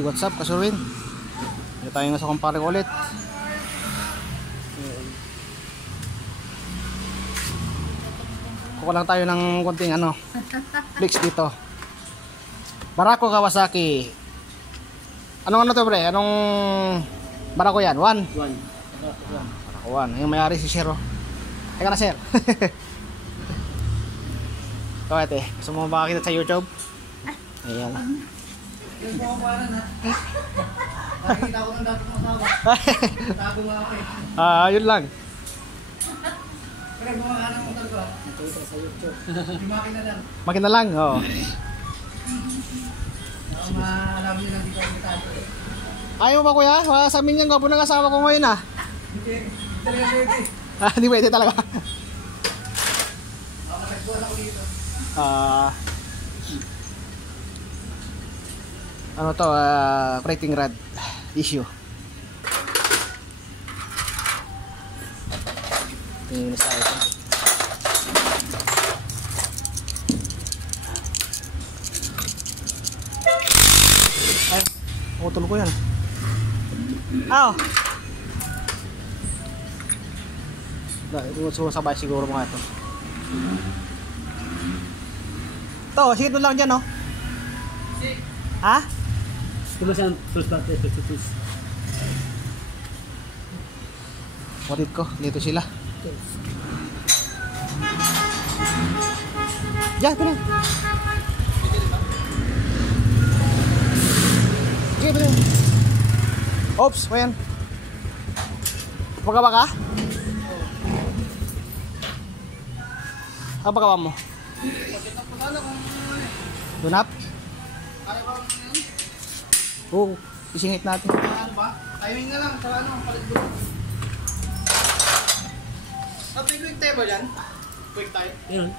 Hey, what's up, Kasurwin? Dito tayo nga sa kumpare ko ulit. Kuha lang tayo ng konting flex dito. Barako Kawasaki. Anong to, pre? Anong Barako yan? 1? 1. Barako 1. Yung may-ari si Sir, oh. Teka na, Sir. Ito, ate. Gusto mo makakita sa YouTube? Ayan. Yung bumabaran, ha? Nakikita ko ng dati kong asawa. Tago nga ako, eh. Yun lang. Pero gumawa ng motor ko, ha? Nakikita sa YouTube. Yung makina lang. Makina lang, oo. Alam nyo lang dito ang kitado, eh. Ayaw ba, kuya? Sa amin yung gwapo ng asawa ko ngayon, ha? Hindi. Talaga pwede. Hindi pwede talaga. Nagbuhan ako dito. Ano to, creating rod issue. Tingin sa ito. Ay, putol ko yan. Aw! Sumasabay siguro mga ito. To, sige doon lang dyan, no? Ha? Diba siya first battery, first. Watit ko, dito sila. Diyan, ito na. Sige, ito na. Oops, mayan. Pagkawa ka? Ang pagkawa mo? Dunap? Oo, isingit natin. Ano ba? Timing na lang, sa palit mo. May quick time ba dyan? Quick time? Meron.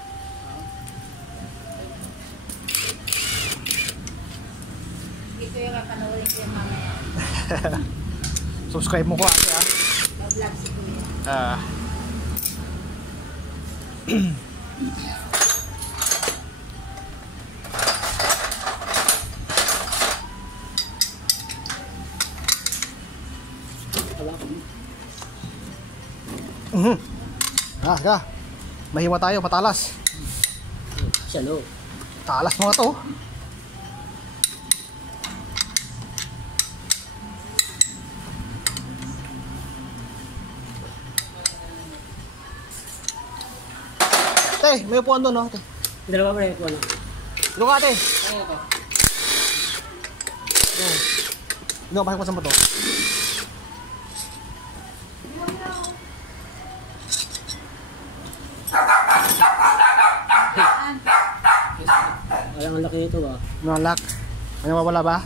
Ito yung kapanoorin ko yung mamaya. Subscribe mo ko ate, ha? Mag-vlog si Kuya. Ga. Mahiwa tayo, matalas. Shallow. Talas mga to. Te, may upuan doon, no? Dalawa pa rin ko, ano? Dito ka, te. Ano to? Dito, bakit ko sa mo to? Ang laki ito ba? Nalak. May nawawala ba?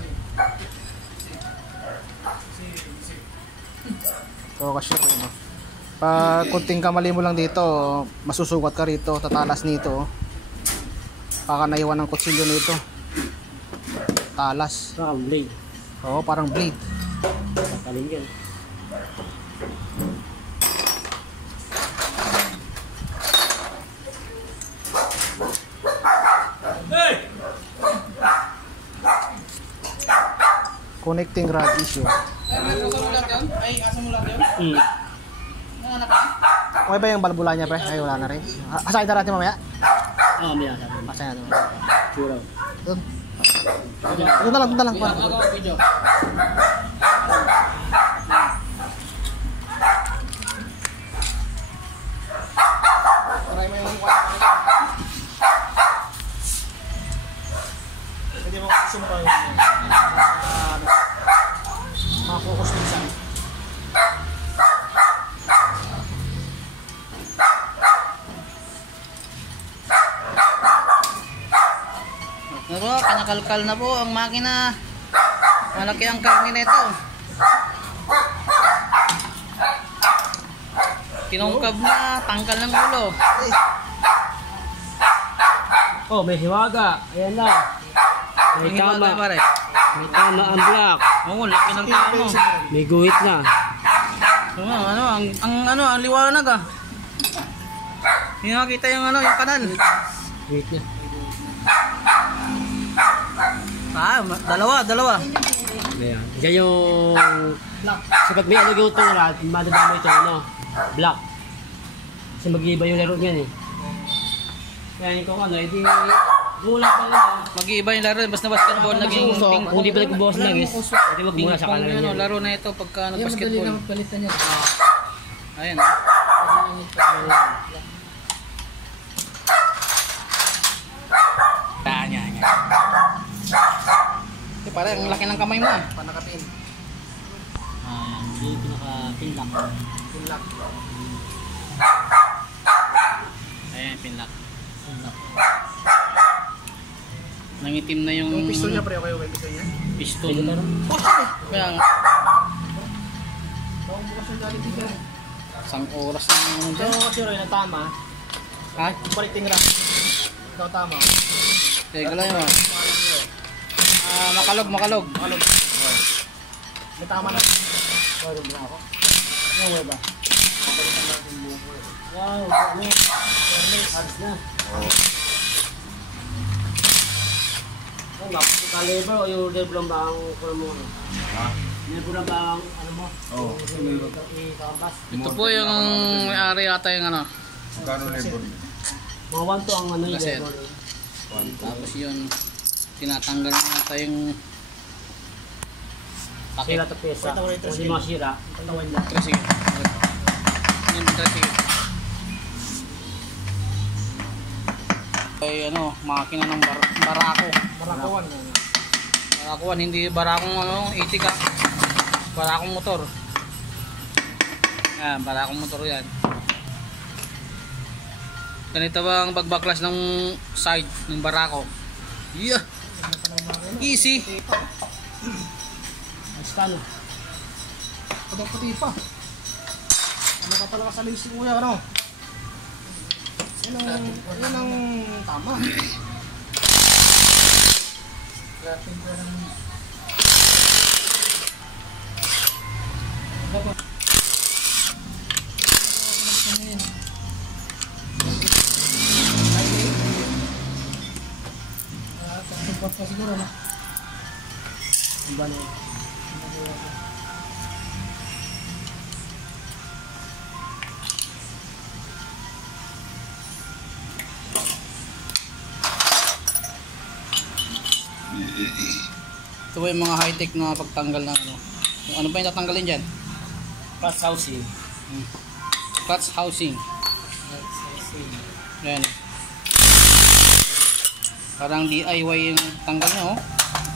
So, kasi ko yun. Pag kunting kamali mo lang dito, masusugat ka rito, tatalas nito. Baka naiwan ng kutsilyo nito. Talas. Parang blade. Oo, parang blade. Pataling yan. Connecting rod issue. Ay, may asa mo lang yun? Ay, asa mo lang yun? Nanganak ka? Okay ba yung balbula niya, pre? Ay, wala na rin. Asahin na natin mamaya? Oo, may asa mo. Asahin natin mamaya. Sure. Doon. Doon na lang, doon na lang. Magawa ko video. Try mo yung hindi mo susumbay yun. Makapokus minsan. Pero kanakalkal na po ang makina. Malaki ang karni nito. Tinungkab na, tangkal ng ulo. Oh, may hiwaga. Ayan na. May tama. Pare. May tama ang black. Oo, laki ng tama. May guhit na. Ang liwanag ah. Hindi nakita yung yung kanal. Guhit niya. Dalawa. Ayan. Diyan yung... So pag may ano yung tulad, madadama ito, ano? Black. Kasi mag-iiba yung laro niyan eh. Kaya kung ano, edi... Gula pa rin ah. Mag-iiba yung laro, basta basketball naging ping Kung di pa nagbubukas lang is, edi wag muna sa pong kanan yun, yan. laro na ito pagka Yan, madali nag-basketball. na magpalitan yan. Ayan. Yan. Eh, parang ang laki ng kamay mo ah. Panakapin. Yung pinaka-pinlock. Pinlock. Ayan, pinlock. Nangitim na yung Yung pistol niya pre, okay yung pistol niya. piston. Kaya Bawang bukas yung galing tigyan. isang oras na yun So, dyan. si Roy na tama. Ha? Paliting ra. Ikaw tama. Kaya gala yun. Makalog. Makalog. May tama na. Sorry mo na ako. Ano way ba? Palitan natin yung buko. Wow, ano? Ads na. Ano, caliber o yung level lang ba ang kuno mo? Ha? Level lang ba ang ano mo? Oo. I-canvas? Ito po yung may-ari yata yung ano. Magkano level? Mga 1 to ang ano yung Laser. level. Tapos yun, tinatanggal na yata yung pakit. Sira to pesa. Kung hindi masira, Patawan niya. Sige. Yung sige. Ay ano, makina ng barako. Marakawan na. Barakuan, hindi barakong ano, itika. Barakong motor. Yan, barakong motor yan. Ganito ba ang pagbaklas ng side ng barako? Yeah! Easy! Estalo. Puti pa. Ano ka talaga sa lazy kuya, ano? Yan ang tama. Support pa siguro na. Iba na yun. Ito ba yung mga high-tech na pagtanggal ng ano? Ano ba yung tatanggalin dyan? Plus housing. Clutch housing. Yan. Parang DIY yung tanggal niya oh.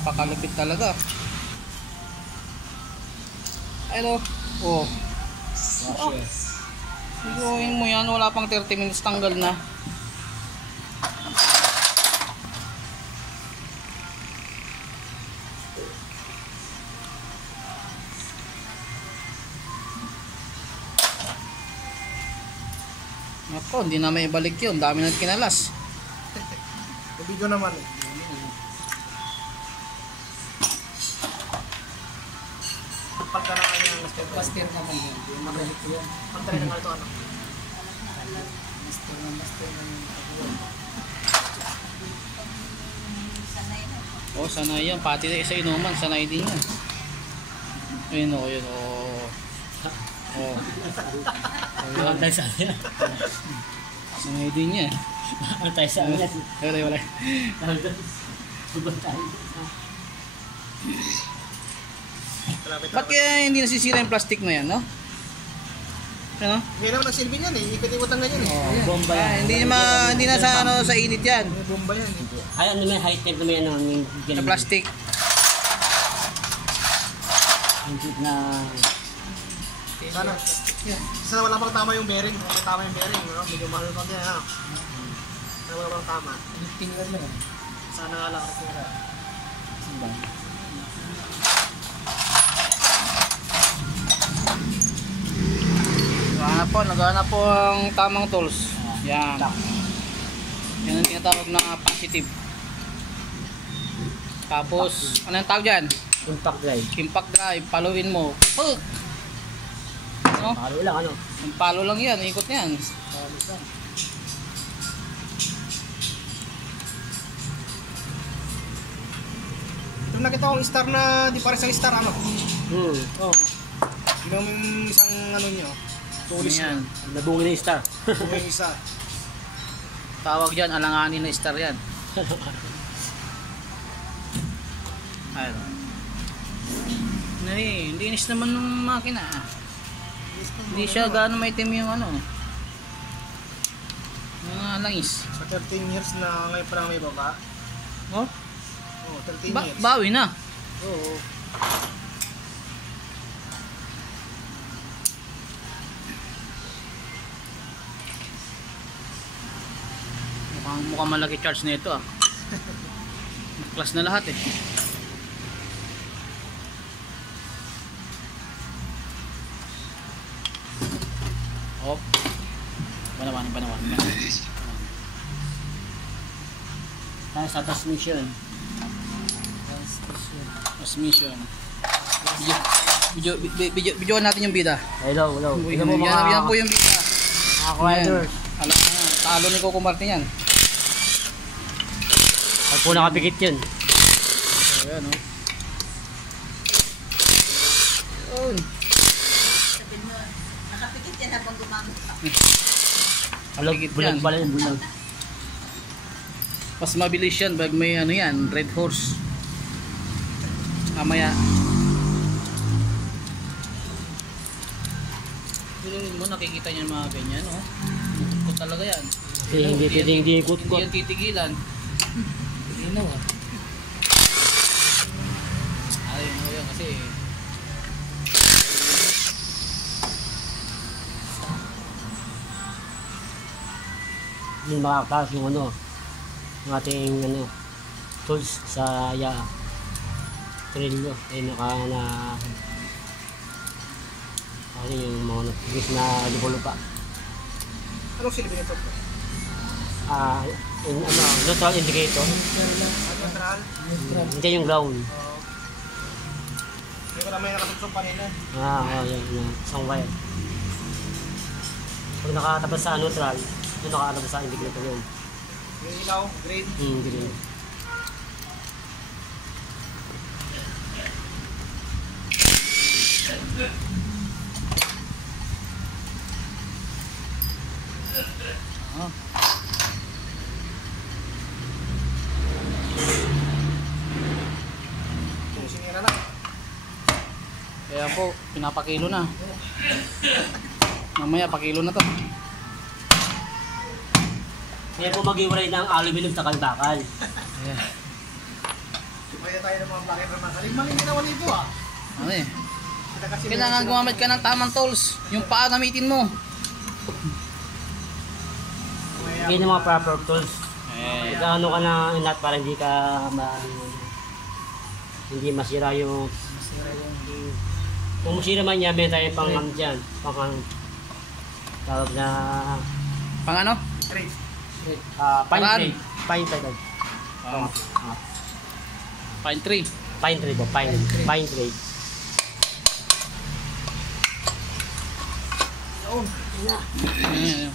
Pakalupit talaga. Hello. Oh. Gawin mo yan, wala pang 30 minutes tanggal na. Ako, hindi na may ibalik yun. Dami na kinalas. Yung video naman eh. Pagka na kayo ng master na kami. Magalit ko yan. Pagka na nga ito ano. Master na Oh, sanay yan. Pati sa inuman, sanay din yan. Ayun o, yun o. Oh. Ang tayo sa amin. Sanay din yan. Ang tayo sa amin. Wala. Subang tayo. Ba't kaya hindi nasisira yung plastic na yan, no? Ano? Hindi naman nagsilbi yan eh. Ikot-ikot ang ganyan eh. Oh, bomba yan. Hindi na sa ano sa init yan. May bomba yan eh. Ay, ano may high temp na may ano. Sa plastic. Hindi na... Sana. Sana wala pang tama yung bearing. May tama yung bearing. No? Medyo mahal yung konti yan. Sana wala pang tama. Tingnan lang. Sana nga lang. Naghanap po ang tamang tools. Yan. Yan ang tinatawag na positive. Tapos, ano yung tawag dyan? Impact drive. Impact drive, paluin mo. Pug! Ano? Palo lang ano. Yung palo lang yan, ikot yan. Ito Pag nakita ko star na di pares ang star, ano? Oo. Ginawa mo yung isang ano nyo. Tulis Yan. na. Nabungi na yung star. Ginawa yung isa. Tawag dyan, alanganin na star yan. Ayun. Linis naman ng makina. Hindi siya gaano maitim yung ano. Mga langis. Sa 13 years na ngayon pa lang may baba. Oh? Oo, 13 years. Bawi na. Oo. Mukhang malaki charge na ito ah. Class na lahat eh. Oh. Panawan. Tayo sa transmission. Transmission. Video natin yung bida. Hello. Yan, yan po yung bida. Mga riders. Alam mo na, talo ni Coco Martin yan. Pag po nakapikit yun. Ayan o. Sabihin mo, nakapikit yan habang gumamit pa. Bulag pala yung bulag. Mas mabilis yan pag may ano yan, red horse. Mamaya. Yun mo nakikita niya mga ganyan oh. Kut talaga yan. Hindi Hindi ikot-kot. yan titigilan. Linaw ah. Ayun kasi Hindi makakapas yung ano, yung ating ano, tools sa trilyo. Ay na ano yung mga nagpigis na lupa. Anong silbi nito? Yung ano, neutral indicator. Neutral. Hindi yung ground. Hindi ko na may nakatugsong kanina. Yan, isang wire. Pag nakatapos sa neutral, yung nakatapos sa indicator yun. Yung ilaw, green. Green. ah. Yung sinira na. Kaya po, pinapakilo na. Mamaya pakilo na to. Kaya po mag-iwalay ng aluminum sa kalbakal. Ayan. Kaya tayo ng mga bakit naman. Maling ginawa nito ah. Ano eh. Kita kasi Kailangan gumamit ka ng tamang tools. Yung paa gamitin mo. Hindi ng mga proper tools. Eh, Gaano ka na inat para hindi ka hindi masira yung kung masira man yan, may tayo pang ano dyan, pang tawag na pang ano? Straight. pine Paraan. trade. Pine trade. Pine tree. Pine trade po, pine trade. Yun. Ayan.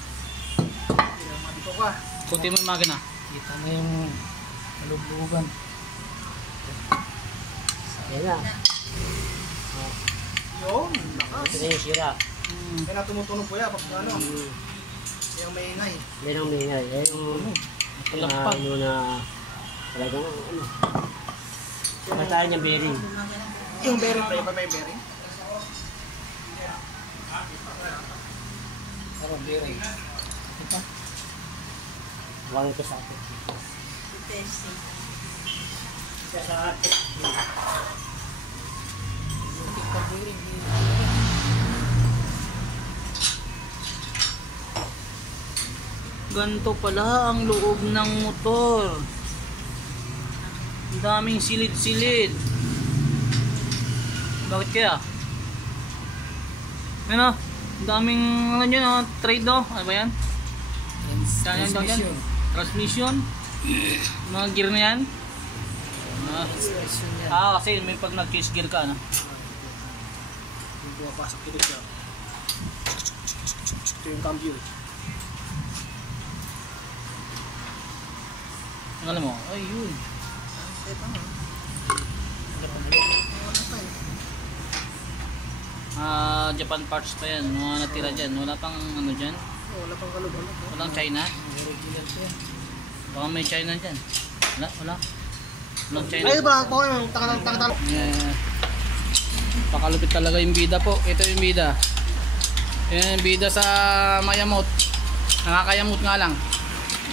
Dito ka. Kunti mo yung makina. Kita na yung kaluglugan. Yan na. Yun. Lakas. Ito na yung sira. Kaya na tumutunog po yan. Pag ano. Yung maingay. Yan ang may yan yung Talakpak. ano na talagang ano. Matayin yung bearing. Yung bearing pa. Yung may bearing. Parang bearing. Wala ito sa atin. Testing. Sa atin. Ganto pala ang loob ng motor. Ang daming silid-silid. Bakit kaya? Ano? Ang daming ano yun, oh, trade oh. Ano ba yan? Transmission. Transmission. Mga gear na yan. Kasi may pag nag-change gear ka, ano? Yung pumapasok dito siya. Ito yung cambio. Ang alam mo, ay yun. Japan parts pa yan, mga natira dyan. Wala pang ano dyan, Wala pang kalog. walang China. Baka may China dyan. Wala. Walang China. Ay, ba? Ako yung takatalo. Yeah. Pakalupit talaga yung bida po. Ito yung bida. Yan yung bida sa Mayamot. Nakakayamot nga lang.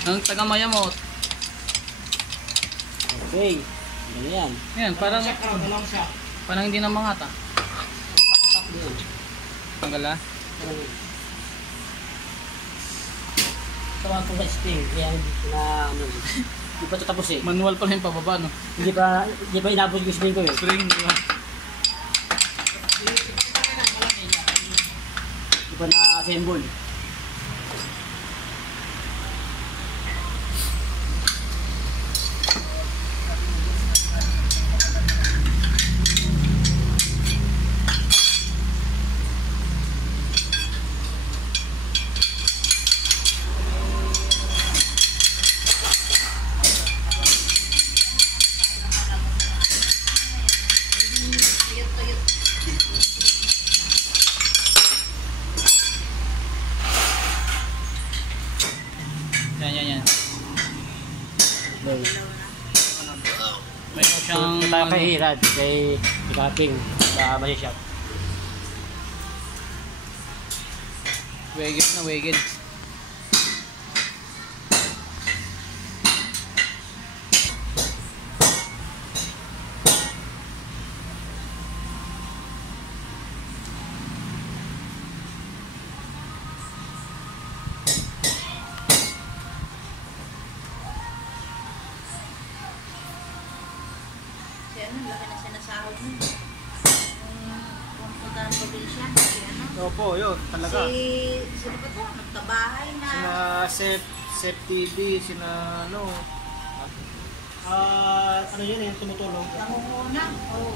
Ang taga Mayamot. Okay. Ano yan? Yan, parang hindi na mangata. Tanggal ah. Tawag ko sa spring. Kaya hindi na ano. Hindi pa ito tapos eh. Manual pa rin pababa, no? Hindi pa inabot yung spring ko eh. Spring, di ba? Hindi pa na-assemble. Yan. Okay. Mayroon siyang... Ito tayo kay Hirad, kay Kaping, sa Mali Shop. Weged. Si ano, laki na sinasahod mo. Kung punta ng probinsya, si ano. Opo, yun. Talaga. Sino ba to? Nagtabahay na. Sina Sep TV, sina ano. Ano yun eh, tumutulong. Nangunguna. Oo.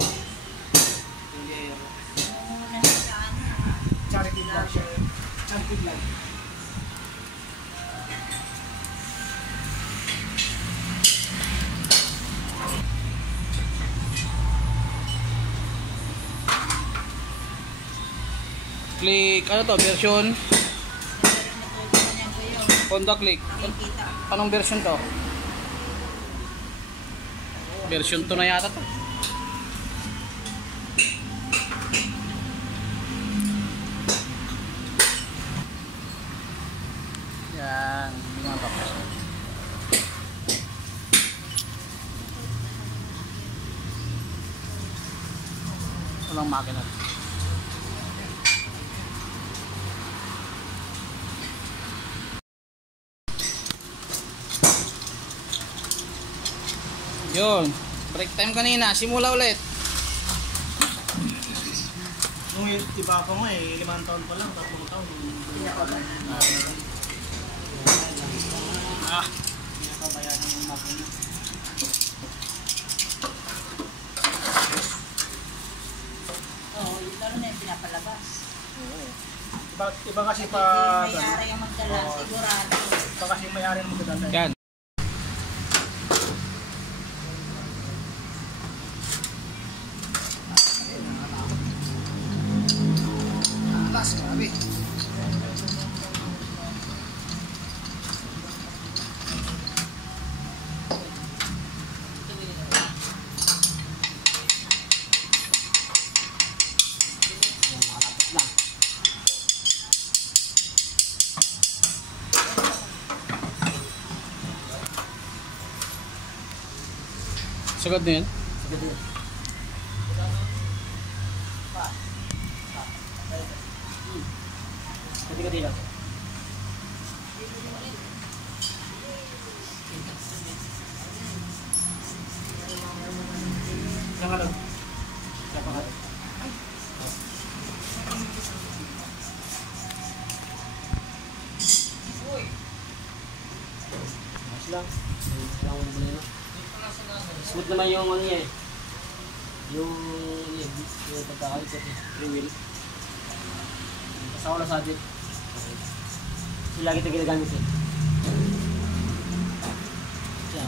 Nangunguna na sa ano. Charity vlog siya. Charity vlog. Click, ano to, version? Honda Click. Kita. Anong version to? Version 2 na yata to. Yan, hindi nga tapos. Walang makina. Yun, break time kanina, simula ulit. Nung iba ako nga eh, 5 taon pa lang, 3 taon. Pinapabayaan ng makina. Oo, lalo na yung pinapalabas. Iba kasi pa... May-ari ang magdala, sigurado. Iba kasi may-ari ng magdadala. Yan. Alas, grabe. Sagad na yan. Kati-kati lang. Isang kalog. Mas lang. Lang mo na. Smooth naman yung ano niya eh. Yung pagkakalit at free wheel. Kasama na sa atin. Kasi lagi ito ginagamit eh. Siya.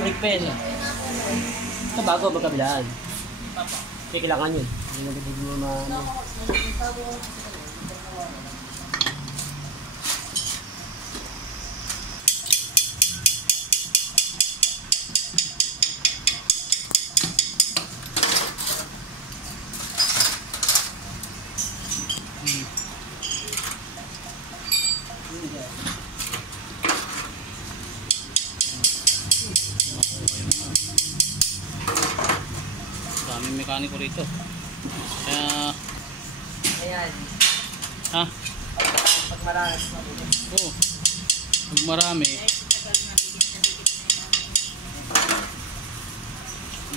Brake pen. Ito bago magkabilaan. Kaya kailangan yun. Hindi na bibigyan na ano. Daming mekaniko rito. Kaya, Ayan. ha? Pag marami. Oo. Pag marami, Kahit sa tagal na bigit na yung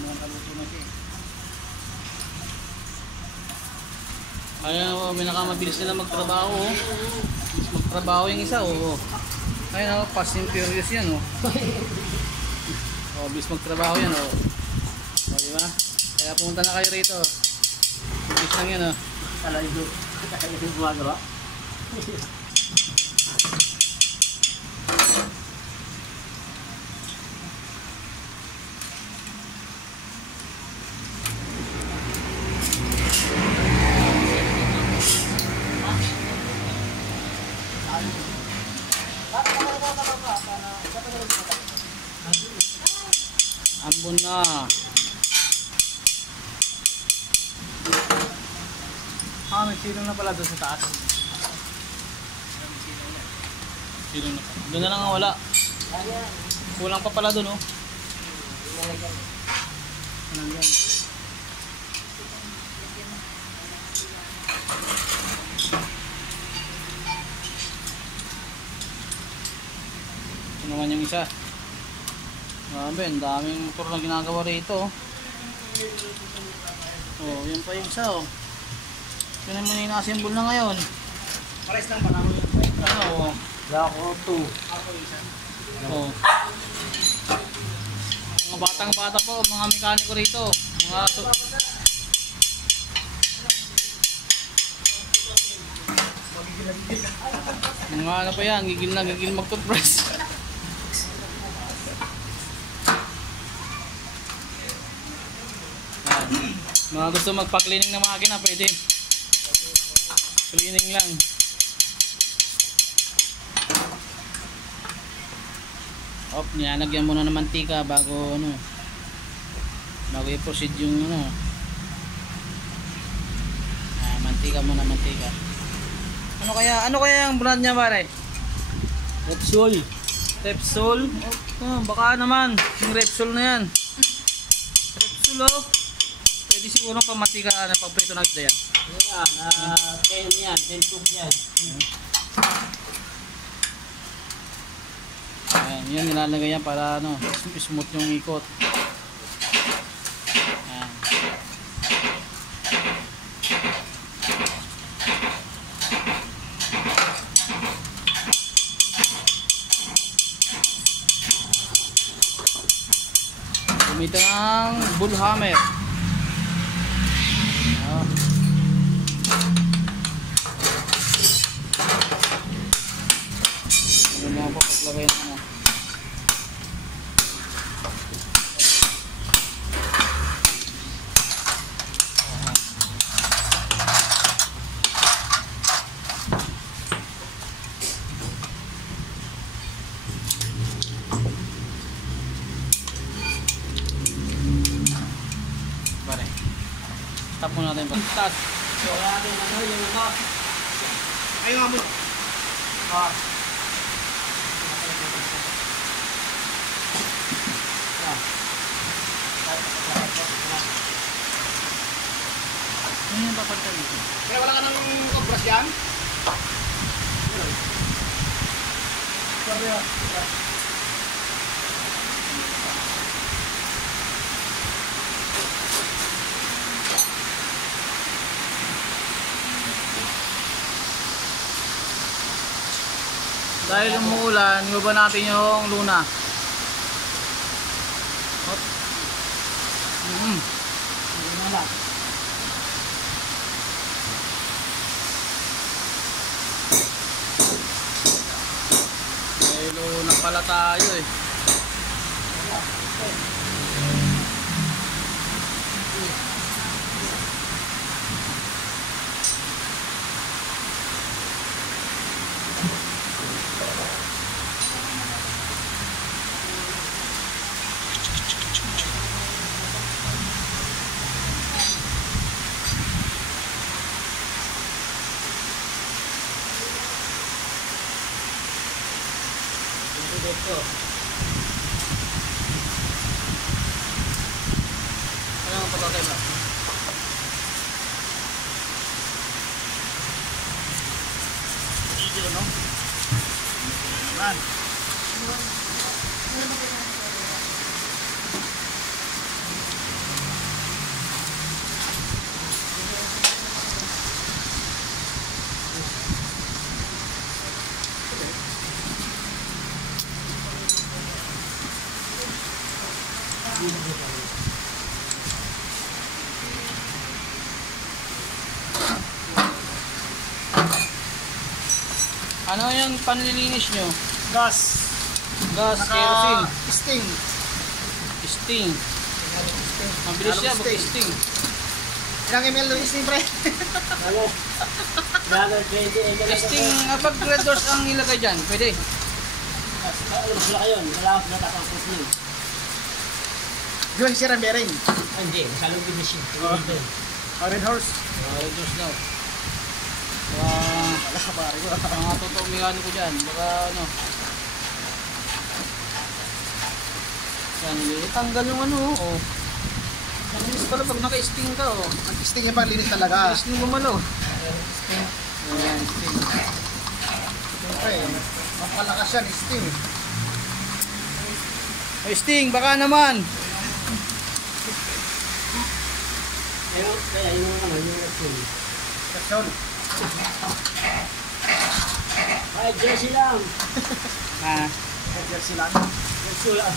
mga kaya pinakamabilis nila magtrabaho. Oh. Bilis magtrabaho yung isa. Oh. Ayun, oh, fast and furious yan. Oh. Oh, bilis magtrabaho yan. Oh. Oh, di ba? Kaya pumunta na kayo rito. Bilis lang yan. Oh. Kala ito. Kala ito gumagawa. Ambon na. May silong na pala doon sa taas. Silong na. Doon na lang ang wala. Kulang pa pala doon, oh. Walang yan. Ito naman yung isa. Grabe, ang daming motor na ginagawa rito. Oh, yan pa yung isa, oh. Yun naman yung nasimbol na ngayon. Pares lang pala ako yun. Ano, oh. Ako 2. Ako isa. Oh. Mga batang bata po, mga mekaniko rito. Mga ano pa yan, gigil na gigil mag-toothbrush. Mga gusto magpa-cleaning ng makina, pwede. Cleaning lang. Op, nilalagyan muna ng mantika bago ano. Bago i-proceed yung ano. Mantika muna, mantika. Ano kaya ang brand niya, pare? Repsol. Repsol? Oh, baka naman yung Repsol na yan. Repsol, oh. Pwede siguro pang mantika na pagprito ng isda yan. Yan, 10 yan. 10 cook yan. Ayan, yan nilalagay yan para ano, smooth yung ikot. Ayan. Gamitin ang bullhammer. Ayan. Ano mga po paglagay ng ano. Pare. Stop muna natin. Start. So, natin ano yung ano. Ayun nga mo. Ano yung papalitan dito? Kaya wala ka ng kompras yan? Dahil umuulan, iba natin yung luna. Hop. Dahil luna pala tayo eh. Ito. Ano ang pagkakaiba? Video, no? Yan. Ano yung panlilinis nyo? Gas. Gas, kerosene, Sting. sting. Mabilis siya, mag-sting. Ilang ml yung sting, pre? Ano? Dagat 20 ml. Sting, pag red doors ang ilagay dyan, pwede. Mas laki yun. Wala akong natatangkot yun. Yung sirang bearing. Hindi, masyadong bilis yun. Red horse. Red doors daw. Wala ka pare ko. Mga totoong mekaniko dyan, baka ano. Yan, itanggal yung ano, oh. Mabilis pala pag naka-sting ka, oh. Ang sting yung panglinis talaga. Mabilis nung gumalaw. Ayan, sting. Siyempre, mapalakas yan, sting. Oh, sting, baka naman. Kaya yung ano, yung action. Action. Ay, jersey lang. Ah, Jersey lang. Jersey lang.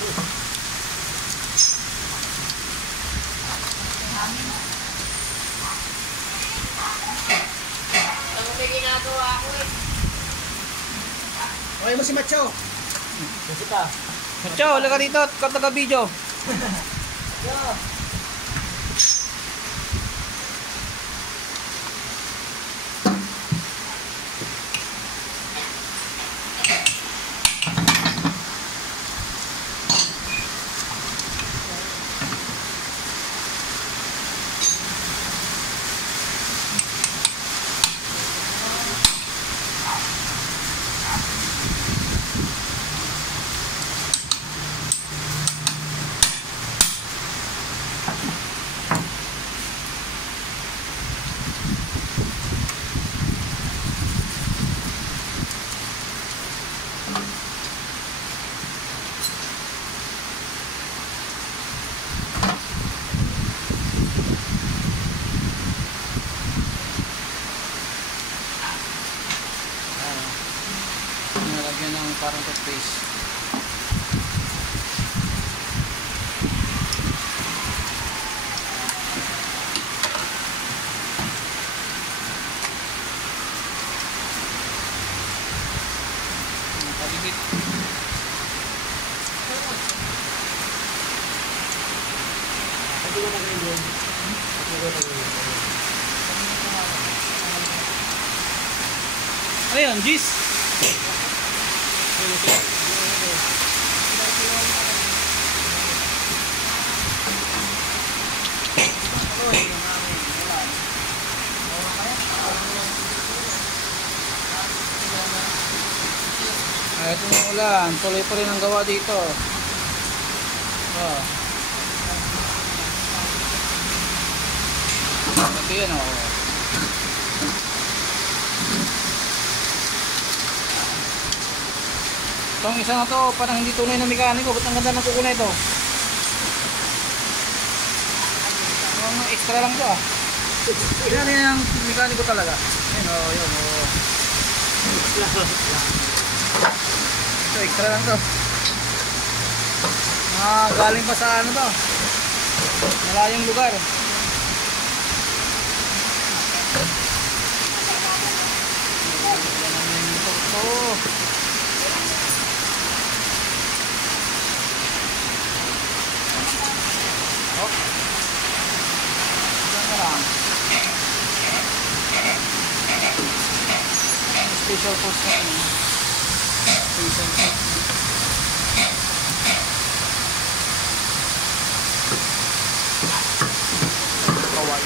Ano may ginagawa ko eh? Okay mo si Macho. Jersey ka. Macho, wala ka dito, taga-video. Nalagyan ng parang toothpaste. Palibit. Pwede mo na ganyan yun. Ayun, Gis. Ito yung ulan, tuloy pa rin ang gawa dito. Oh. Ito yun, oh. Itong isa na to, parang hindi tunay na mekaniko. Ba't ang ganda ng kuko na ito? Ang extra lang to, ah. Yan yung mekaniko talaga. Yan, oh, yun, oh. Ito, extra lang to. Galing pa sa ano to, malayong lugar. Oh. Oh. Diyan na lang. Special post na yun. Special post. Kawai.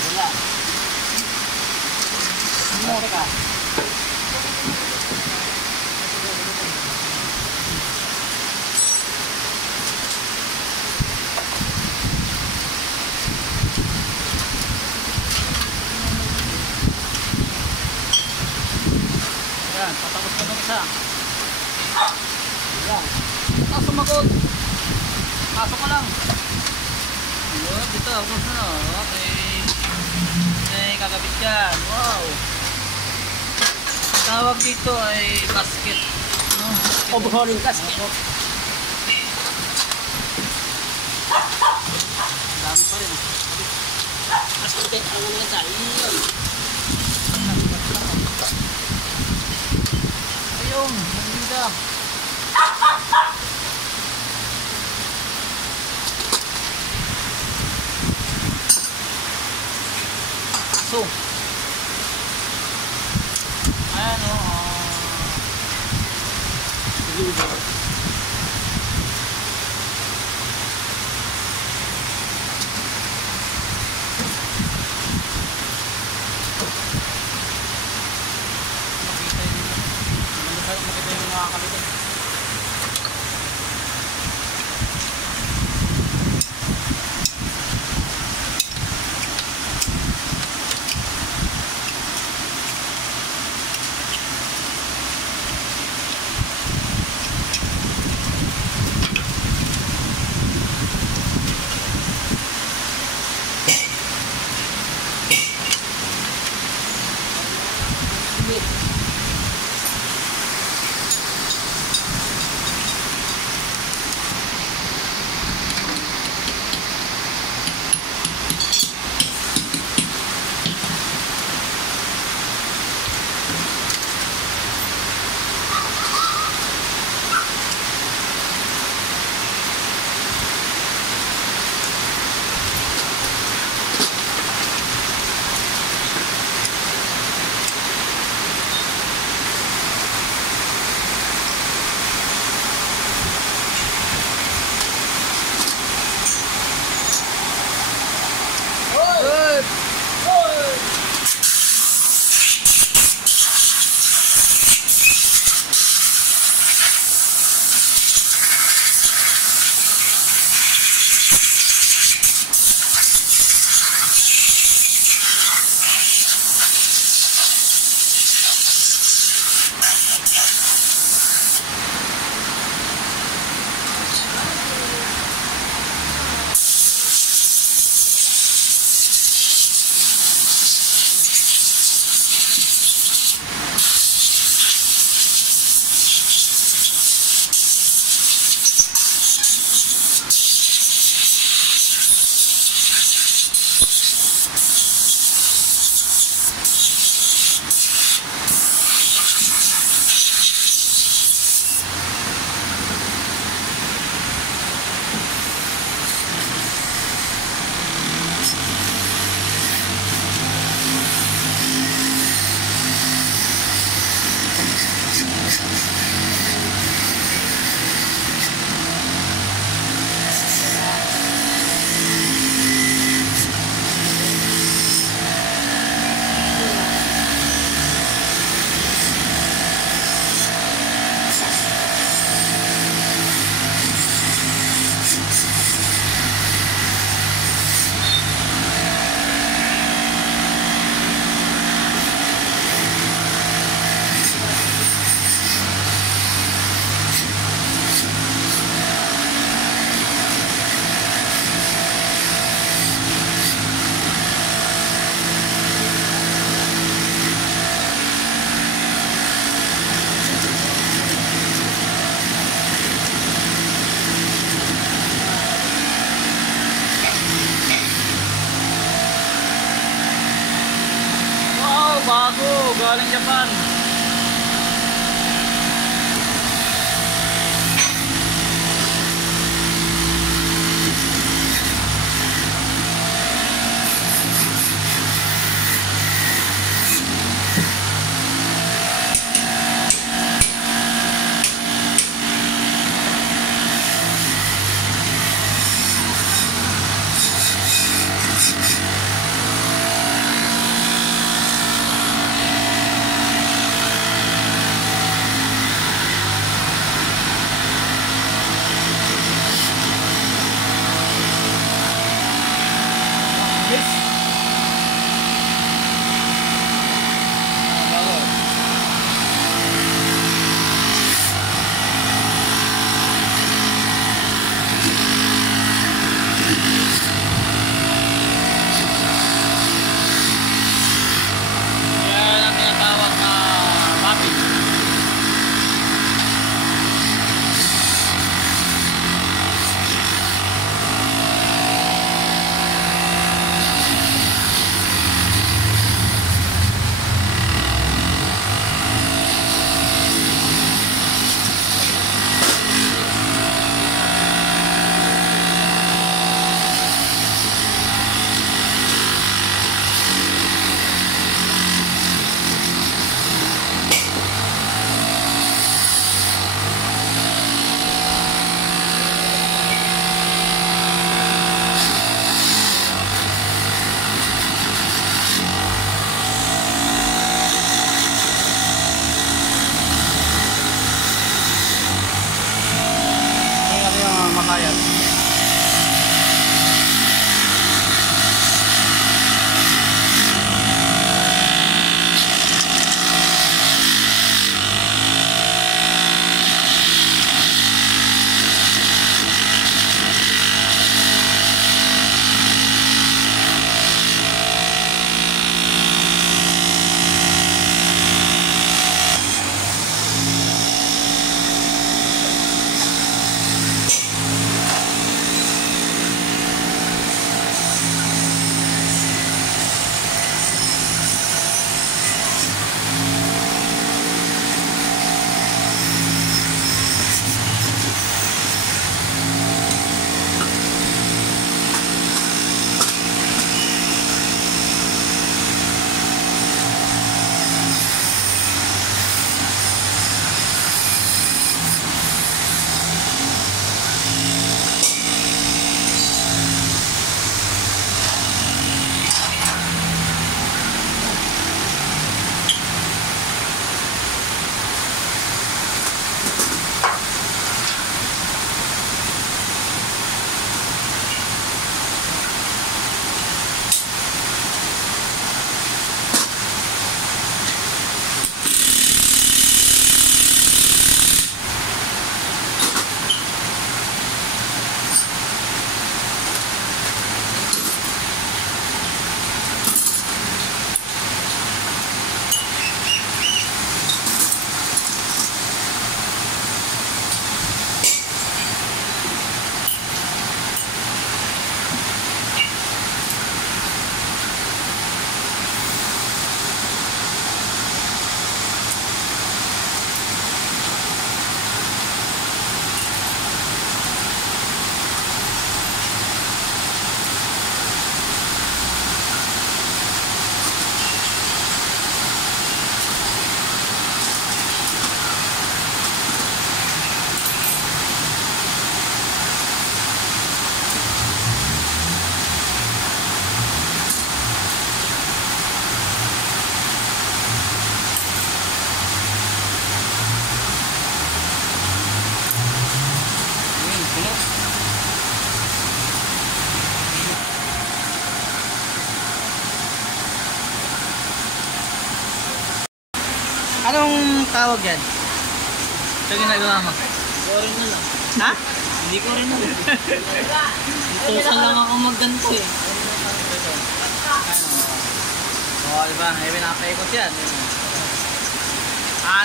Wala. Ano ka? Yan, patapos na nung isa. Yan. Ah, sumagot. Pasok ka lang. Yun, dito. Tapos na. Okay. Okay, kakabit yan. Wow. Ang tawag dito ay basket. No? Overhauling gasket. Dami pa rin. Gasket. Ang mga sa iyon. Ayun, maganda. So, ayan o. Makita yung mga kalitan. bago, galing Japan. Anong tawag yan? Ito ginagawa mo? Ko rin na lang. Ha? Hindi ko rin alam. Itusan lang ako magganto eh. Oo, diba? May pinapaikot yan.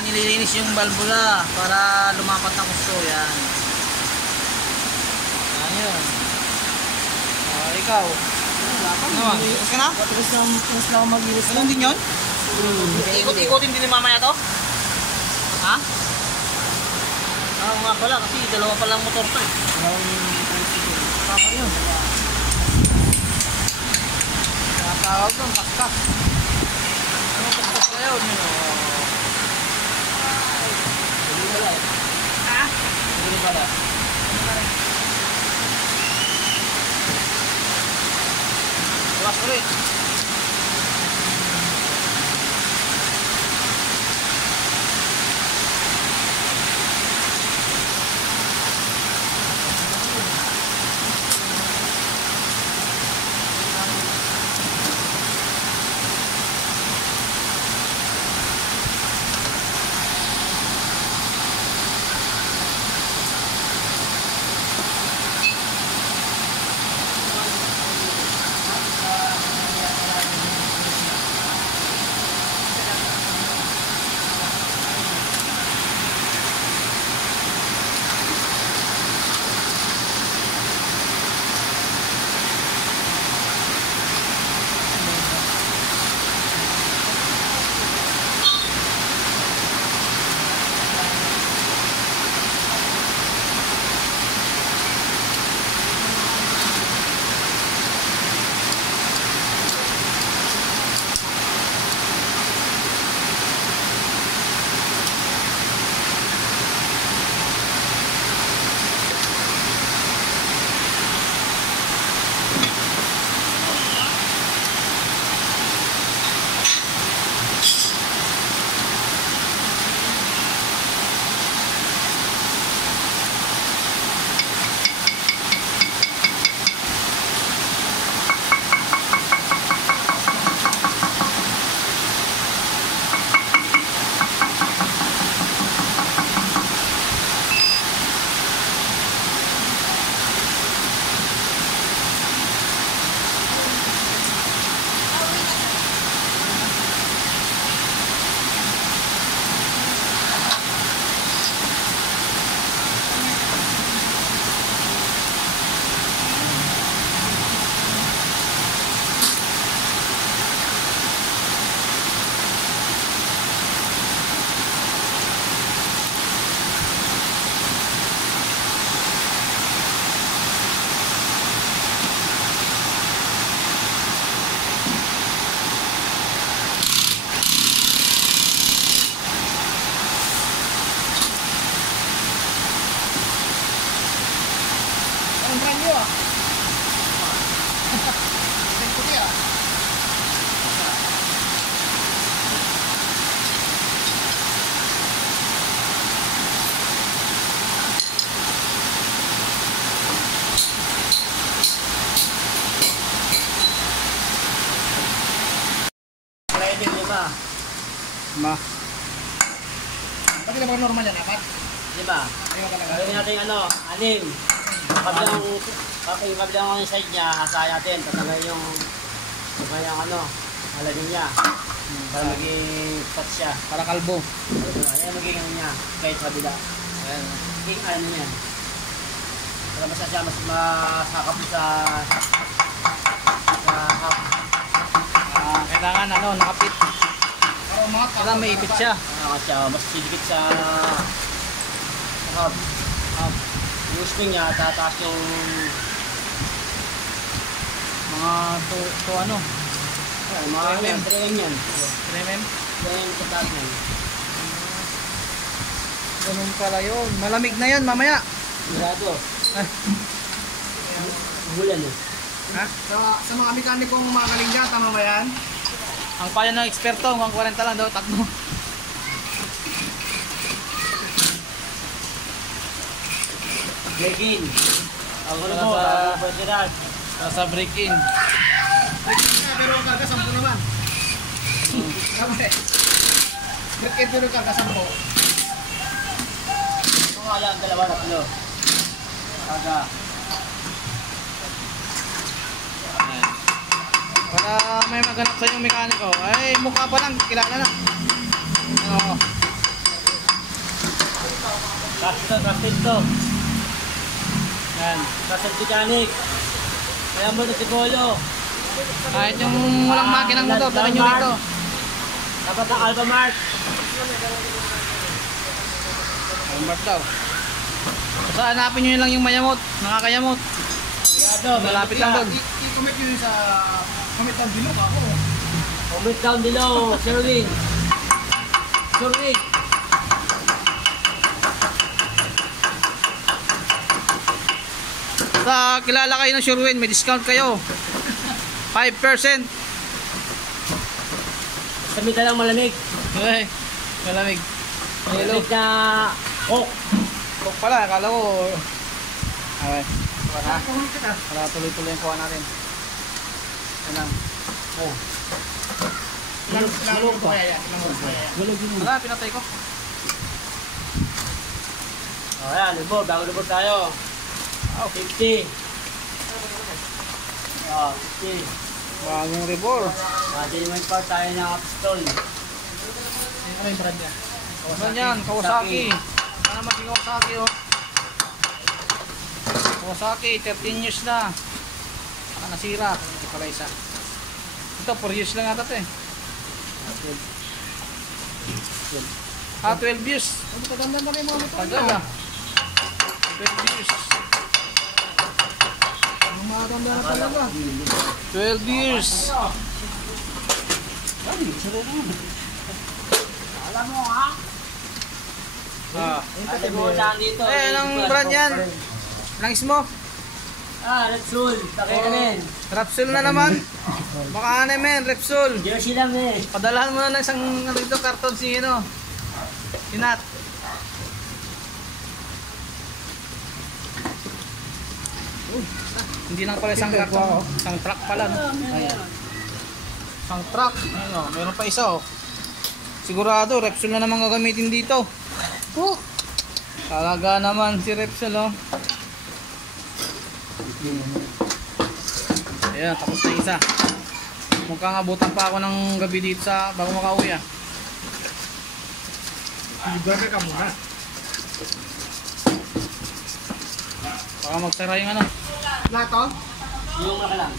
Nililinis yung balbula para lumapat ang gusto. Yan. Yan yun. Ikaw. Naman. Tapos ka na? Tapos na ako mag-inis. Ganun din yun? Ikot-ikotin din ni mamaya to? Ha? Nga pala kasi dalawa palang motor to eh. Tama yun. Tawag doon, pakpak. Ano pakpak na yun? Hindi pala eh. Ha? Hindi pala. Bukas ulit. Ma. Pati na ba normal yan, apat? Diba? Ayaw ka Gawin natin ano, 6. Yung kabilang yung side niya, asaya natin. Tatanggal yung ano, halagin niya. Para maging fat siya. Para kalbo. Ayan maging ano niya, kahit sa kabila. Ayan. Maging ano yan. Para basta siya mas masakap sa hap. Kailangan ano, nakapit. Kailangan may ipit siya. Siya, mas silikit sa hub. Yung spring niya, tataas yung Mga to ano? mga yan, 3 yan. 3mm? 3 yan sa taas yan. Ganun pala yun. Malamig na yan mamaya. Mirado. Ah. Bulan eh. Ha? Sa mga mekanikong magaling dyan, tama ba yan? Ang payo ng eksperto, hanggang 40 lang daw, takbo. Break-in. Ang ano Wala mo, sa- President. Sa break-in. Pero ang karga, 10 naman. Tama eh. Break and kagasan mo. Ito nga lang, dalawa na palo. Kaga. Para may maganap sa yung mekaniko. Ay, mukha pa lang, kilala na. Ano? Trusted to. Yan, trusted mechanic. Kaya mo na si Polo. Kahit yung walang makinang motor, tara nyo dito. Dapat ang Alpha Mart. Albert daw. Basta hanapin nyo lang yung mayamot, nakakayamot. Malapit lang doon. I-comment nyo sa comment down below ako. Comment down below, Sherwin. Sherwin. Sa kilala kayo ng Sherwin, may discount kayo. 5%. Kami talang malamig. Okay, malamig. Hello. Malamig na Coke. Kung pala, akala ko. Okay. Para tuloy-tuloy yung kuha natin. Yan lang. Oh. Lalo ko kaya yan. Wala, pinatay ko. O yan, lubog. Bago lubog tayo. 50. 50. Bagong rebor. Genuine part tayo ng pistol. Ano yung brand niya? Ano yan? Kawasaki. Ano naman si Kawasaki oh. Kawasaki, 13 years na. Nasira. Ito pala isa. Ito, 4 years lang ata ito eh. 12 years. Ano kaganda na rin mga motor? Tagal ah. 12 years. Ang mga tanda na talaga. 12 years. Alam mo ha? Ah. Ate mo saan dito? Eh, anong brand yan? Langis mo? Repsol. Takay ka rin. Repsol na naman. Baka ano men, Repsol. Jersey lang eh. Padalahan mo na ng isang dito karton si ano. Sinat. Hindi lang pala isang karton. Isang truck pala. No? Ayan. Isang truck. Ayan, oh. Meron pa isa oh. Sigurado, Repsol na naman gagamitin dito. Oh. Talaga naman si Repsol oh. Ayan, tapos na isa. Mukhang abutan pa ako ng gabi dito sa bago makauwi ah. Libre ka muna. Baka magsara yung ano. Lahat to? Yung maka lang.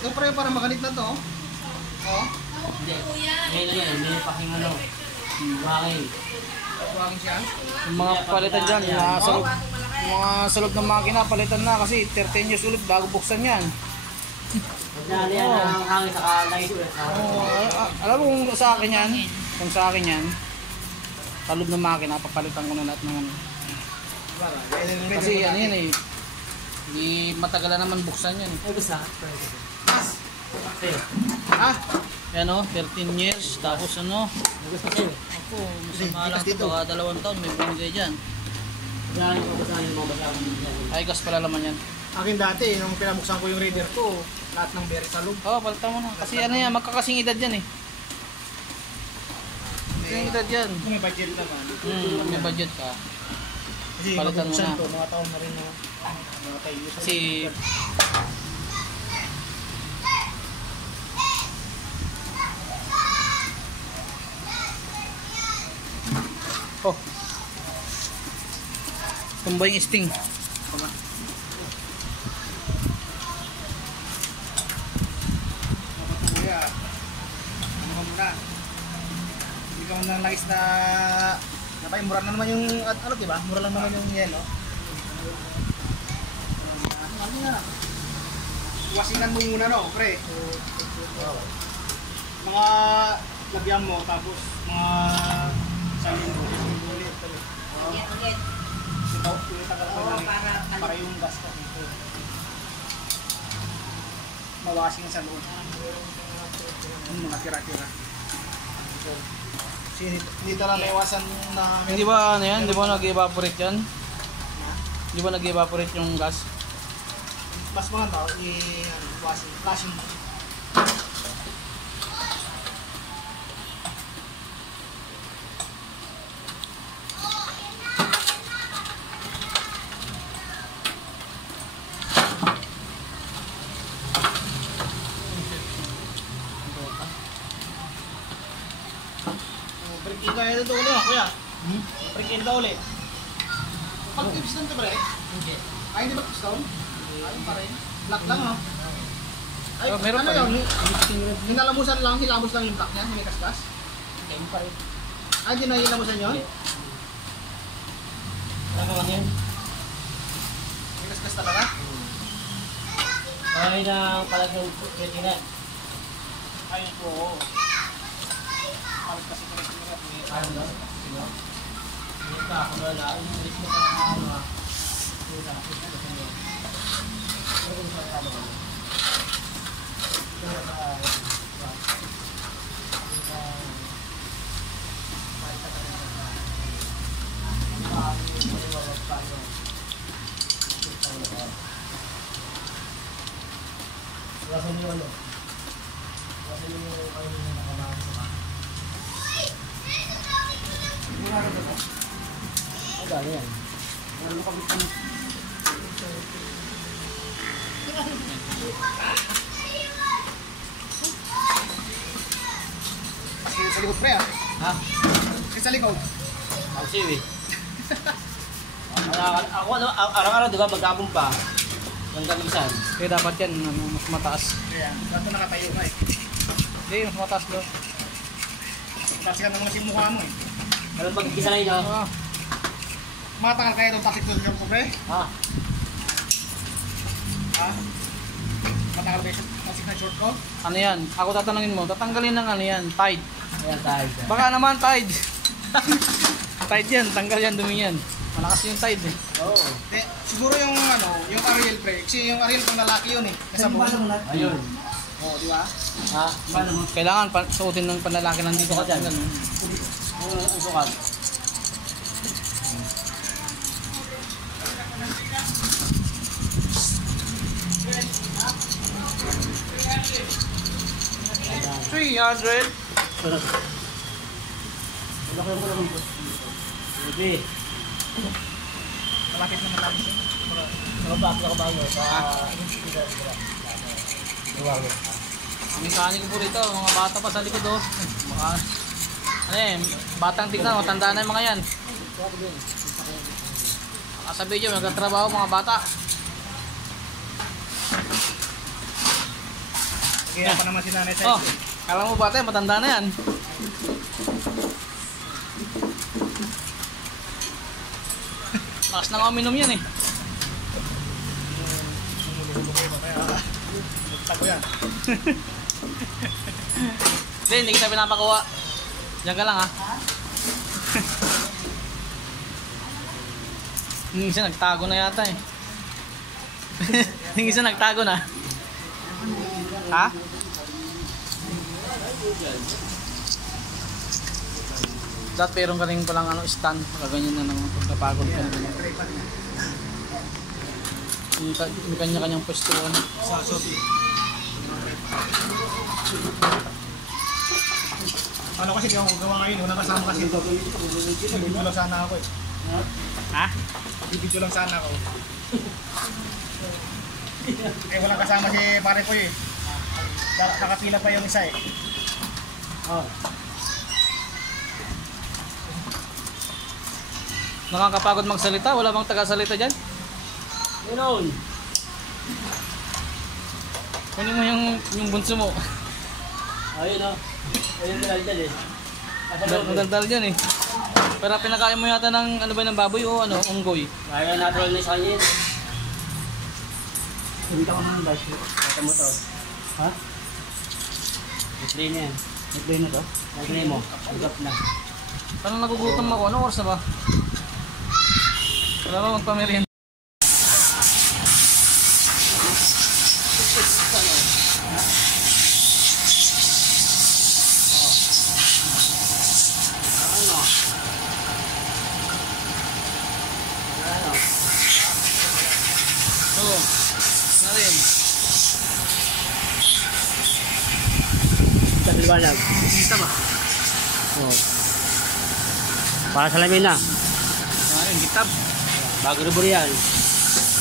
Ito pre, para maganit na to. Oh. Hindi. Ngayon na yan. May paking ano. Buhangin. Buhangin siya. Yung mga palitan dyan, sa loob ng makina, palitan na kasi 13 years ulit bago buksan yan. Pagdali yan ang hangin saka langis ulit. Alam mo kung sa akin yan, sa loob ng makina, papalitan ko na lahat ng ano. Kasi ano yan eh, di matagal na naman buksan yan. Ay, basta. Ah, yan o, 13 years, tapos ano, ako, masama lang ito, baka 2 taon may binigay dyan. Yan yung mga basahang. Ay, gas pala laman yan. Akin dati, nung pinabuksan ko yung reader ko, lahat ng berry sa loob. Oo, palitan mo na. Kasi ano yan, magkakasing edad yan eh. Kasing edad yan. May budget naman. May budget ka. Kasi Palitan mo mabuksan na. to, mga taon na rin na mga tayo. Kasi oh, tumba yung sting. Kuya, ano ka muna? Hindi ka muna nais na mura na naman yung ano, diba? Mura lang naman yung yelo. Ano na? Wasingan mo muna no, pre. Mga lagyan mo, tapos mga salin mo. Ulit. Tinatagal mo lang para yung gas ka dito. Mawasing sa loob. Yung mga tira-tira. Kasi dito lang naiwasan na... Hindi ba ano yan? Hindi ba nag-evaporate yan? Hindi ba nag-evaporate yung gas? Mas maganda i-washing, flashing mo. Break-in ka ito ulit, kuya. Break-in ka ulit. Pag piston ka, pre? Hindi. Ay, hindi ba piston? Ayun pa rin. Black lang, oh. Ay, Oh, meron ano pa rin. yun? Hinalamusan lang, hilamos lang yung black niya, may kaskas. Hindi pa rin. Ay, hindi na hilamusan yun? Ano ba yun? May kaskas talaga? Ay na palagyan kretina. Ayun po, oo. Palit kasi ko rin Ano? Hindi ka ako na lang. Hindi mo ka ano. Wasan yung ano? Wasan yung kayo yung nakamahan sa mga. Ang gano'n yan. Meron kami kami. Kasi sa likod, pre, ah. Ha? Kasi sa likod. Ang siwi. Ako araw-araw diba magkabong pa. Ang gamisan. Kaya dapat yan, mas mataas. Ayan, dato nakatayo ka eh. Hindi, mas mataas doon. Kasi ka naman yung mukha mo eh. Meron pagkikisa na yun. Ah, Matagal kaya itong takik doon yung pre? Ha? Ha? Matagal ba yung tasik na short ko? ano yan? Ako tatanungin mo, tatanggalin ng ano yan, tide. Ayan tayo. Baka naman tide. Tide yan, tanggal yan, dumi yan. Malakas yung tide eh. Oo. De, siguro yung ano, yung Ariel pre. Kasi yung Ariel pang lalaki yun eh. Kasabong. Ayun. Oo, di ba? Ha? Kailangan suotin ng panlalaki nandito ka dyan. Ang sukat. $300. Laki ko naman po. Hindi. Malapit na matapos. Nakabago sa... Ang mekaniko po rito, mga bata pa sa likod oh. Baka, ano eh, batang tignan, matanda na yung mga yan. Baka sa video, nagtatrabaho mga bata. Kaya pa naman si nanay sa Oh, kala mo bata, matanda na yan. Lakas na uminom yan eh. Tago yan. Hindi, hindi kita pinapakuha. Diyan ka lang ha. Yung isa nagtago na yata eh. Yung isa nagtago na. Ha? Dapat meron ka rin palang ano, stand. Kaganyan na naman pagkapagod ka na. May kanya-kanyang pwestuhan. Sa Shopee. Ano kasi di ako gawa ngayon, unang kasama kasi ito. Bibidyo lang sana ako eh. Ha? Bibidyo lang sana ako. Eh walang kasama si pare ko eh. Nakapila pa yung isa eh. Oh. Nakakapagod magsalita? Wala bang taga-salita dyan? Ganoon. Kunin mo yung bunso mo. Ayun o. Ayun na lang dyan eh. Magdaldal dyan eh. Pero pinakain mo yata ng ano ba ng baboy o ano, unggoy. Kaya natural na sa kanya yun. Sabi ka ko naman guys. Kata mo to. Ha? Nag-play na yan. Nag-play na to? Nag-play mo. Nag-up na. Parang nagugutom ako. Ano oras na ba? Wala ba magpamerienda? Ano? Ano? Oo. Na rin. Sa liwanag. Kita ba? Oo. Para sa lamin na. Na rin, kitab. Bago rubor yan.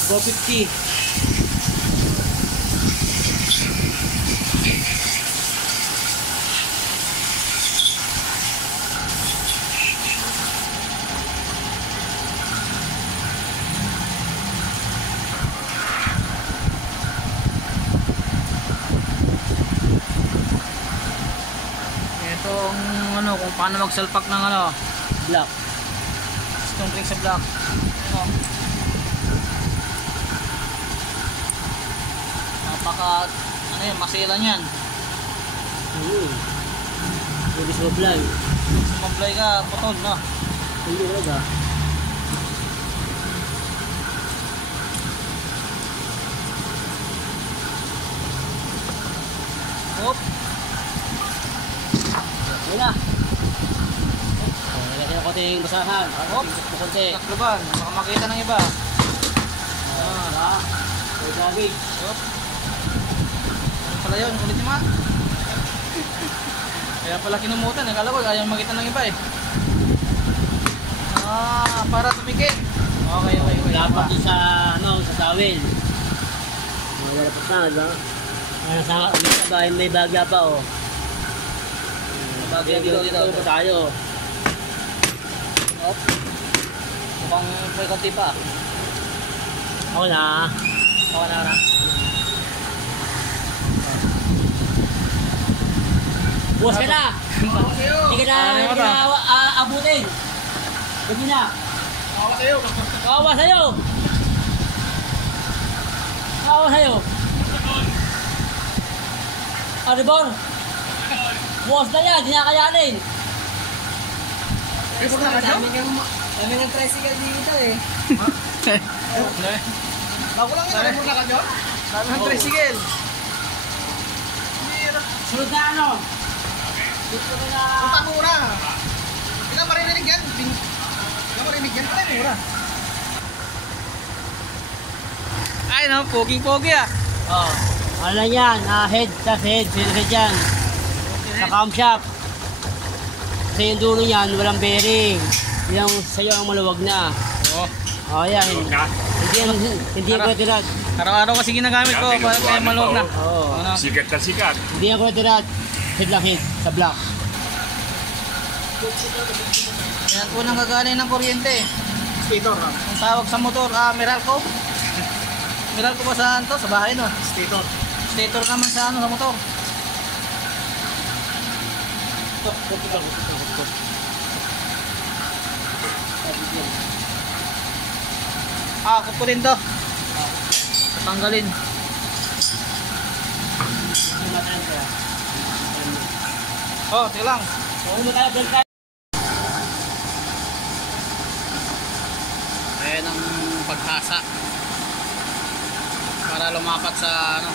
450. Paano magsalpak ng ano? Black. Piston ring sa block. Ano? Napaka, ano yan, masila niyan. Hindi sumablay. Sumablay ka, putol na. Hindi talaga. Hop. Wala. Lagyan ko ting basahan. Hop. Kunti. Takluban, baka makita ng iba. Ah. May gagawin. Hop. Ano pala yun, ulit yung mga. Kaya pala kinumutan, akala ko ayaw makita ng iba eh. Para tumikit. Okay. Dapat yung sa, ano, sa tawel. Malapot na, diba? May bagya pa, oh. Bagay dito. Ito pa tayo. Hop. Mukhang may konti pa. Ako na. Buwas ka na! Hindi ka na abutin! Hindi na! Kawawa sa'yo! Aribor! Buwas na yan! Hindi na kayanin! Kami ng tricycle dito eh. Ako lang yun, alam mo na ka dyan? Dami ng tricycle. Sunod na ano? Punta mura. Hindi ka marinig yan. Hindi ka marinig yan. Ano mura? Ay no, pogi ah. Oh. Ano lang yan? Head. Head yan. Sa camshaft. Kasi yung dulo yan, walang bearing. Yung sa'yo ang maluwag na. Oh, yan. Hindi yan kulay-tirad. Araw-araw kasi ginagamit ko para kaya maluwag na. Oo. Ano? Sikat na sikat. Hindi yan kulay-tirad. Head lang head. Sa block. Yan po nang gagaling ng kuryente. Stator ha? Ang tawag sa motor, Meralco. Meralco ba saan to? Sa bahay no? Stator. Stator naman sa ano, sa motor. Kupulin to. Tatanggalin. Oh, sige lang. Ayan ang paghasa para lumapat sa ano.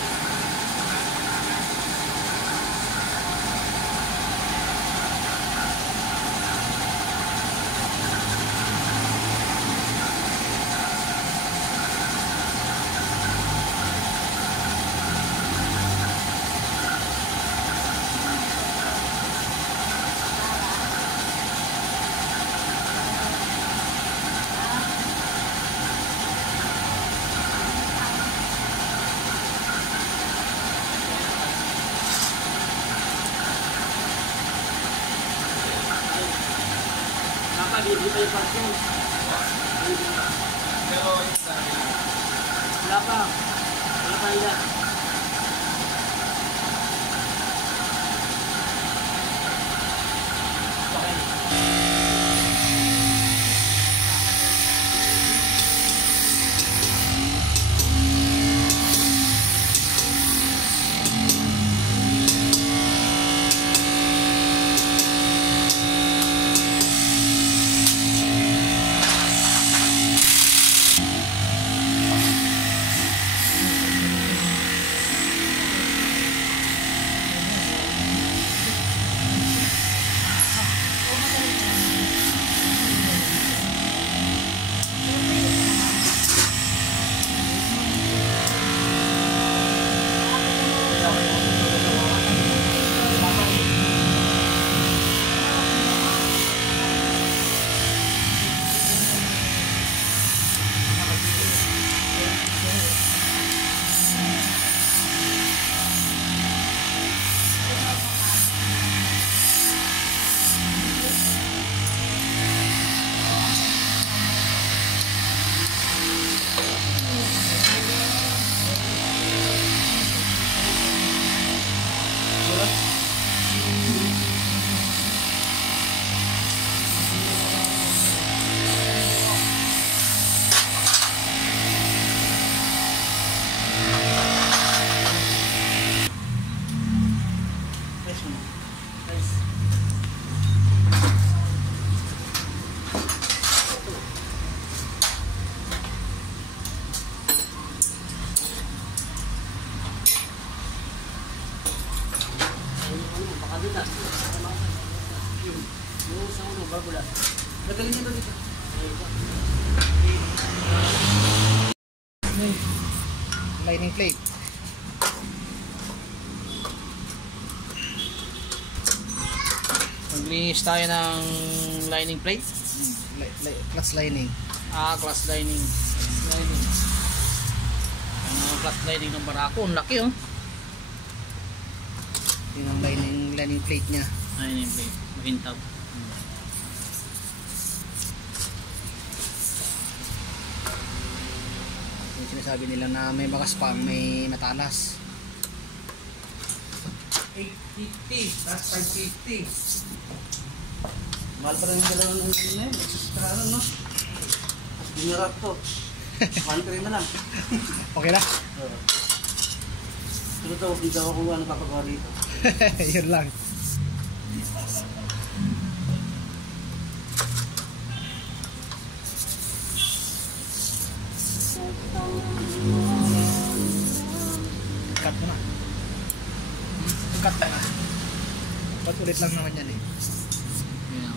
Wala pa yan. barbula. Lagaling nito dito. Lining plate. Maglinis tayo ng lining plate. Clutch lining. Glass lining. Lining. Ang glass lining ng barako, ang laki oh. Yun ang lining plate niya. Lining plate, makintab. Yung sinasabi nila na may bakas pa, may matalas. 850, that's 550. Mahal pa rin yung dalawang ng ano yun, extra ano no? Binarap to. 1.3 na lang. Okay na? Pero to, hindi ako kung ano papagawa dito. Yun lang. Cut mo na. Cut mo na. Ba't ulit lang naman yan eh. Yeah.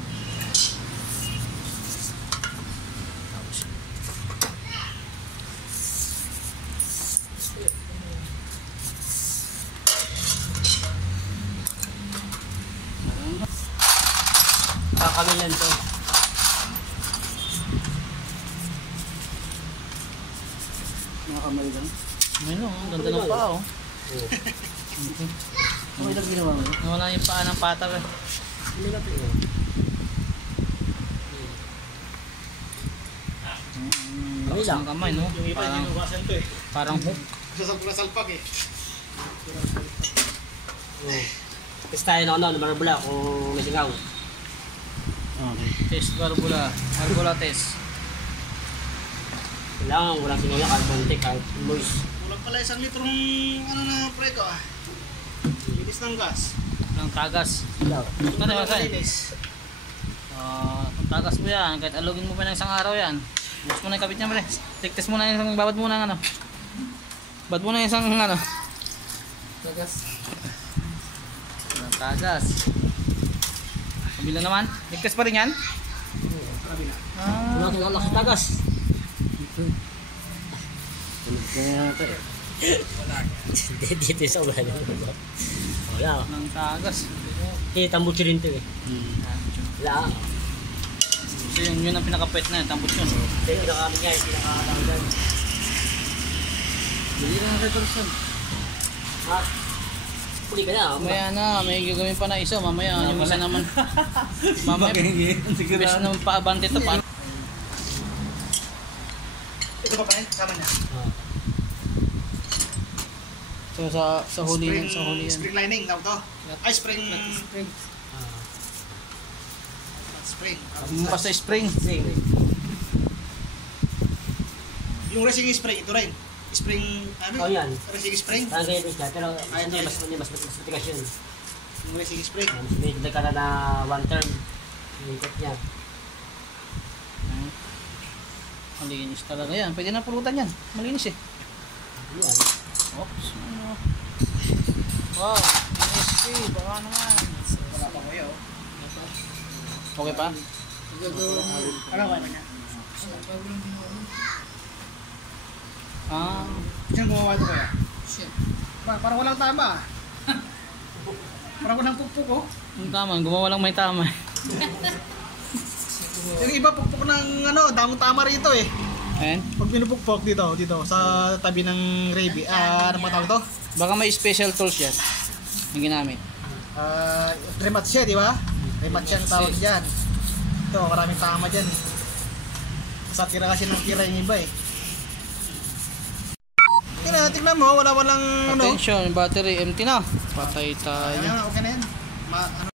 Kakamilan to. Nakakamali lang. Ano, ang ganda ng paa oh. Okay lang ginawa mo. Nawala yung paa ng patak eh. Hindi na ito eh. Lakas ng kamay no? Yung iba, Parang, hinugasan to eh. parang hook. Sasalpak eh. Test tayo ng ano, ng barbula kung may singaw. Okay. Test barbula. Barbula test. Kailangan walang singaw yan, kahit konti, kahit moist. Kulang pala 1 litrong ano na preko ah. Ilis ng gas. Ng tagas. Ilaw. Ano ba sa'yo? Malinis. Kung tagas mo yan, kahit alugin mo pa ng isang araw yan. Bukos mo na yung kabit niya pre. Test mo na yung babad mo na ano. Babad mo na yung isang ano. Tagas. Ng tagas. Kabila naman. Ligtas pa rin yan? Kabila. Wala ito lalak sa tagas. Dito sa ulan. Wala. Ng tagas. Tambutso rin ito eh. Wala. So yun ang pinaka-pet na yun. Tambot yun. Ito nakakami niya, hindi nakakalaman. Bili na ng retorsion. Ha? Puli ka na. Mamaya na, may gagawin pa na isa. Mamaya, yung isa naman. Mamaya, best naman paabante ito. Paano? Ito pa pa sama niya. So sa huli yan, sa huli yan. Spring lining daw to. Ay, spring. Spring. Basta spring. Yung racing spring, ito rin. Spring, ano? Oh, yan. Racing spring. Parang ganyan din siya, pero mas matigas yun. Yung racing spring. Mas may ka na 1 term. Yung ikot niya. Malinis talaga yan. Pwede na pulutan yan. Malinis eh. Yan. Oops. Ano? Wow. MSP. Baka naman. Wala pa kayo. Okay pa? Ano ba niya? Diyan gumawa ito kaya? Parang walang tama. Parang walang pukpuk oh. Ang tama. Gumawa lang may tama. Yung iba pukpuk ng ano, damong tama rito eh. Ayan. Pag pinupukpok dito sa tabi ng gravy, ano mga tawag to? Baka may special tools yan. Yung ginamit. Remat siya, di ba? Remat siya ang tawag dyan. Ito, maraming tama dyan eh. Sa tira kasi ng tira yung iba eh. Tingnan mo, walang ano. Attention, battery empty na. Patay tayo. Ayan, okay na yan. Ano